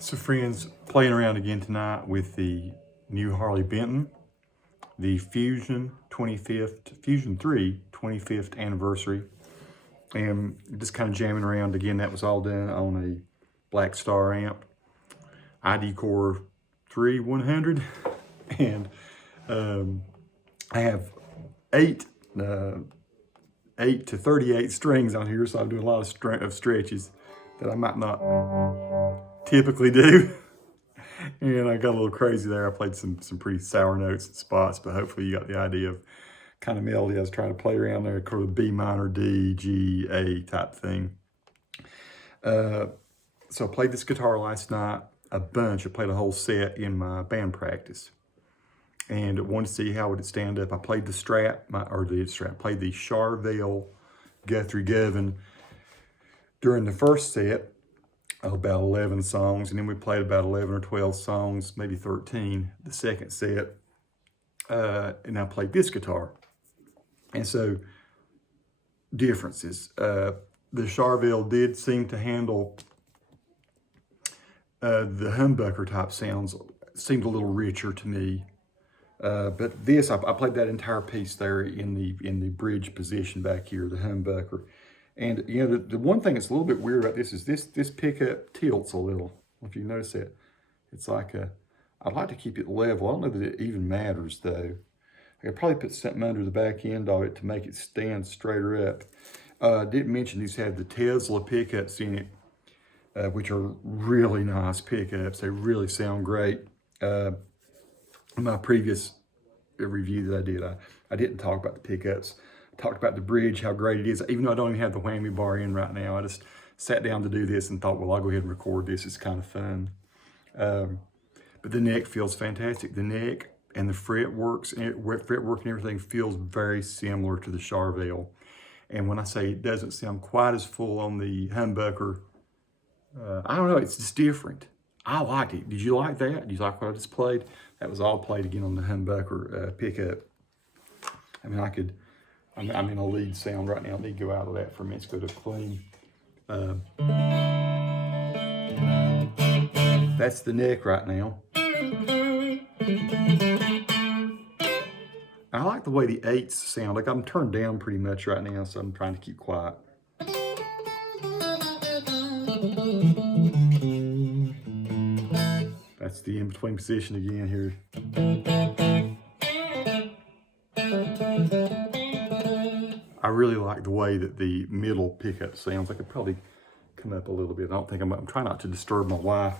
So friends, playing around again tonight with the new Harley Benton, the Fusion 3 25th anniversary. And just kind of jamming around again. That was all done on a Black Star amp, ID Core 3100. And I have 8 to 38 strings on here, so I'm doing a lot of stretches that I might not typically do. And I got a little crazy there. I played some pretty sour notes and spots, but hopefully you got the idea of kind of melody I was trying to play around there, kind of B minor, D, G, A type thing. So I played this guitar last night a bunch. I played a whole set in my band practice, and I wanted to see how would it stand up. I played the played the Charvel Guthrie Govan during the first set, about 11 songs, and then we played about 11 or 12 songs, maybe 13, the second set, and I played this guitar. And so, differences. The Charvel did seem to handle the humbucker type sounds, seemed a little richer to me. But this, I played that entire piece there in the bridge position back here, the humbucker. And you know, the one thing that's a little bit weird about this is this pickup tilts a little. If you notice it, it's like I'd like to keep it level. I don't know that it even matters though. I could probably put something under the back end of it to make it stand straighter up. I didn't mention these have the Tesla pickups in it, which are really nice pickups. They really sound great. In my previous review that I did, I didn't talk about the pickups. I talked about the bridge, how great it is. Even though I don't even have the whammy bar in right now, I just sat down to do this and thought, well, I'll go ahead and record this. It's kind of fun. But the neck feels fantastic. The neck and the fretwork and everything feels very similar to the Charvel. And when I say it doesn't sound quite as full on the humbucker, I don't know, it's just different. I liked it. Did you like that? Did you like what I just played? That was all played again on the humbucker pickup. I mean, I'm in a lead sound right now. I need to go out of that for a minute. Let's go to clean. That's the neck right now. I like the way the 8s sound. Like I'm turned down pretty much right now, so I'm trying to keep quiet. That's the in-between position again here. I really like the way that the middle pickup sounds. I could probably come up a little bit. I don't think I'm trying not to disturb my wife.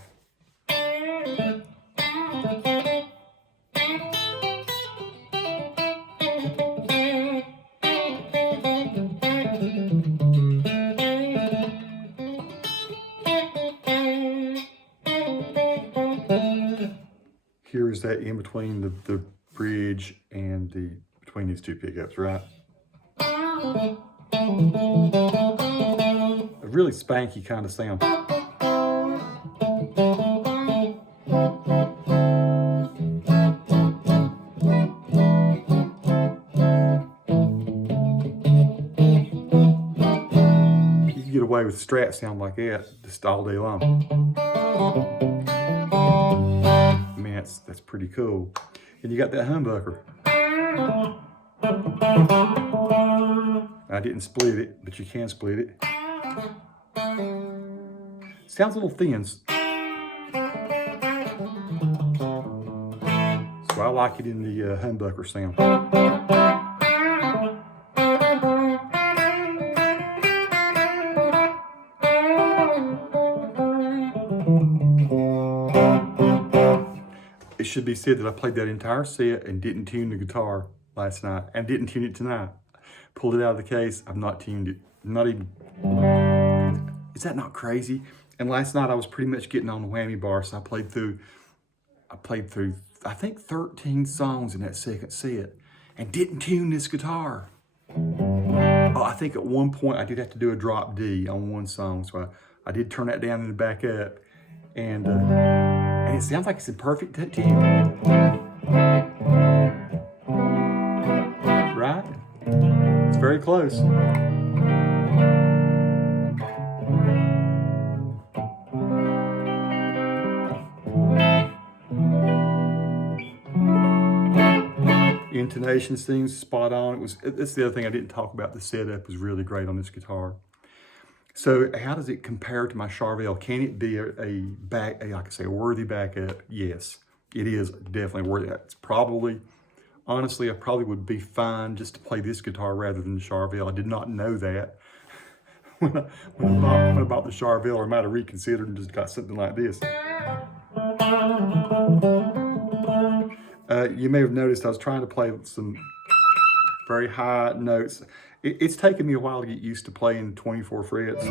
Here's that in between the bridge and between these two pickups, right? A really spanky kind of sound. You can get away with Strat sound like that just all day long. I mean, that's pretty cool. And you got that humbucker. I didn't split it, but you can split it. Sounds a little thin. So I like it in the humbucker sound. It should be said that I played that entire set and didn't tune the guitar last night and didn't tune it tonight. Pulled it out of the case. I've not tuned it. Not even. Is that not crazy? And last night I was pretty much getting on the whammy bar, so I played through I think 13 songs in that second set and didn't tune this guitar. Oh, I think at one point I did have to do a drop D on one song, so I did turn that down and back up, and it sounds like it's in perfect tune. Right? It's very close. intonation seems spot on. That's the other thing I didn't talk about. The setup was really great on this guitar. So how does it compare to my Charvel? Can it be like I say, a worthy backup? Yes, it is definitely worthy. It's probably, honestly, I probably would be fine just to play this guitar rather than the Charvel. I did not know that when I bought the Charvel, or I might have reconsidered and just got something like this. You may have noticed I was trying to play some very high notes. It's taken me a while to get used to playing 24 frets.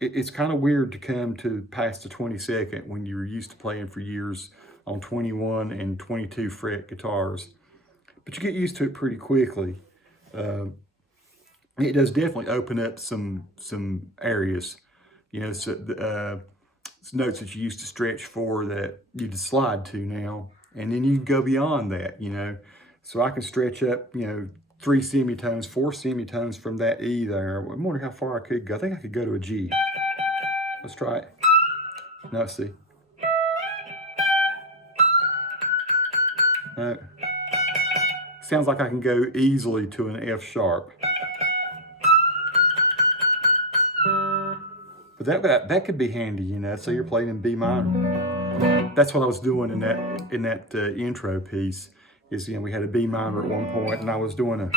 It's kind of weird to come to past the 22nd when you're used to playing for years on 21 and 22 fret guitars. But you get used to it pretty quickly. It does definitely open up some areas, you know, some notes that you used to stretch for that you just slide to now, and then you can go beyond that, you know. So I can stretch up, you know, 3 semitones, 4 semitones from that E there. I'm wondering how far I could go. I think I could go to a G. Let's try it. Now see. Sounds like I can go easily to an F sharp. But that could be handy, you know. So you're playing in B minor. That's what I was doing in that intro piece. Is, you know, we had a B minor at one point, and I was doing a.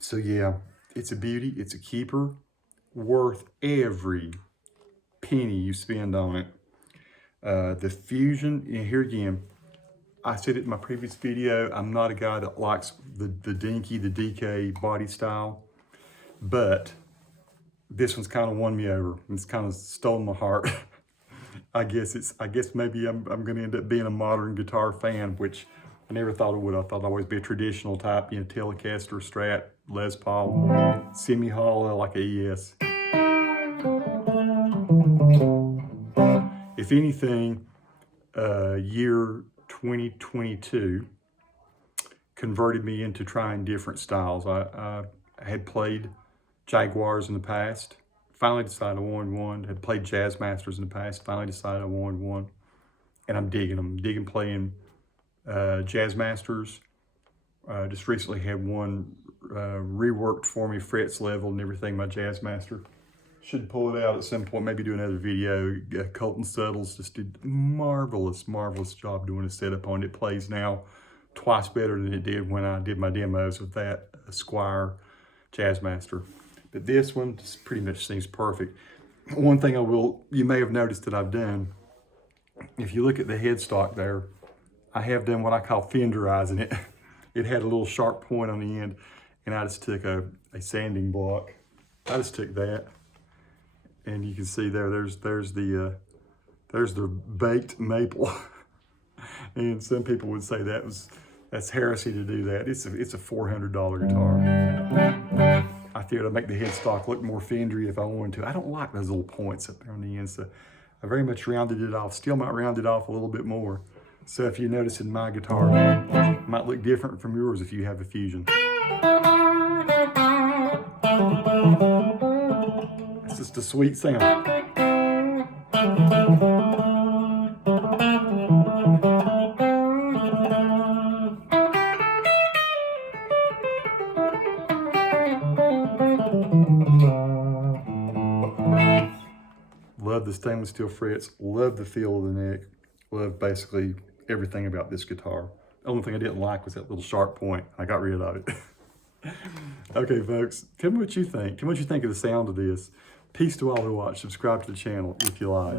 So yeah, it's a beauty. It's a keeper, worth every penny you spend on it. The Fusion, and here again, I said it in my previous video, I'm not a guy that likes the dinky, the DK body style, but this one's kind of won me over. It's kind of stolen my heart. I guess maybe I'm going to end up being a modern guitar fan, which I never thought I would. I thought I'd always be a traditional type, you know, Telecaster, Strat, Les Paul, semi-hollow like a ES. If anything, year 2022 converted me into trying different styles. I had played Jaguars in the past, finally decided I wanted one. Had played Jazz Masters in the past, finally decided I wanted one. And I'm digging them. I'm digging playing Jazz Masters. Just recently had one reworked for me, frets level and everything, my Jazz Master. Should pull it out at some point, maybe do another video. Colton Suttles just did marvelous job doing a setup on it. It plays now twice better than it did when I did my demos with that Squire Jazz Master. But this one just pretty much seems perfect. One thing you may have noticed that I've done, if you look at the headstock there, I have done what I call fenderizing it. It had a little sharp point on the end, and I just took a sanding block. I just took that, and you can see there's the baked maple. And some people would say that's heresy to do that. It's a $400 guitar. I figured I'd make the headstock look more fendery if I wanted to. I don't like those little points up there on the end, so I very much rounded it off. Still might round it off a little bit more. So if you notice in my guitar, it might look different from yours if you have a Fusion. It's just a sweet sound. Love the stainless steel frets, love the feel of the neck, love basically everything about this guitar. The only thing I didn't like was that little sharp point. I got rid of it. Okay, folks, tell me what you think. Tell me what you think of the sound of this. Peace to all who watch. Subscribe to the channel if you like.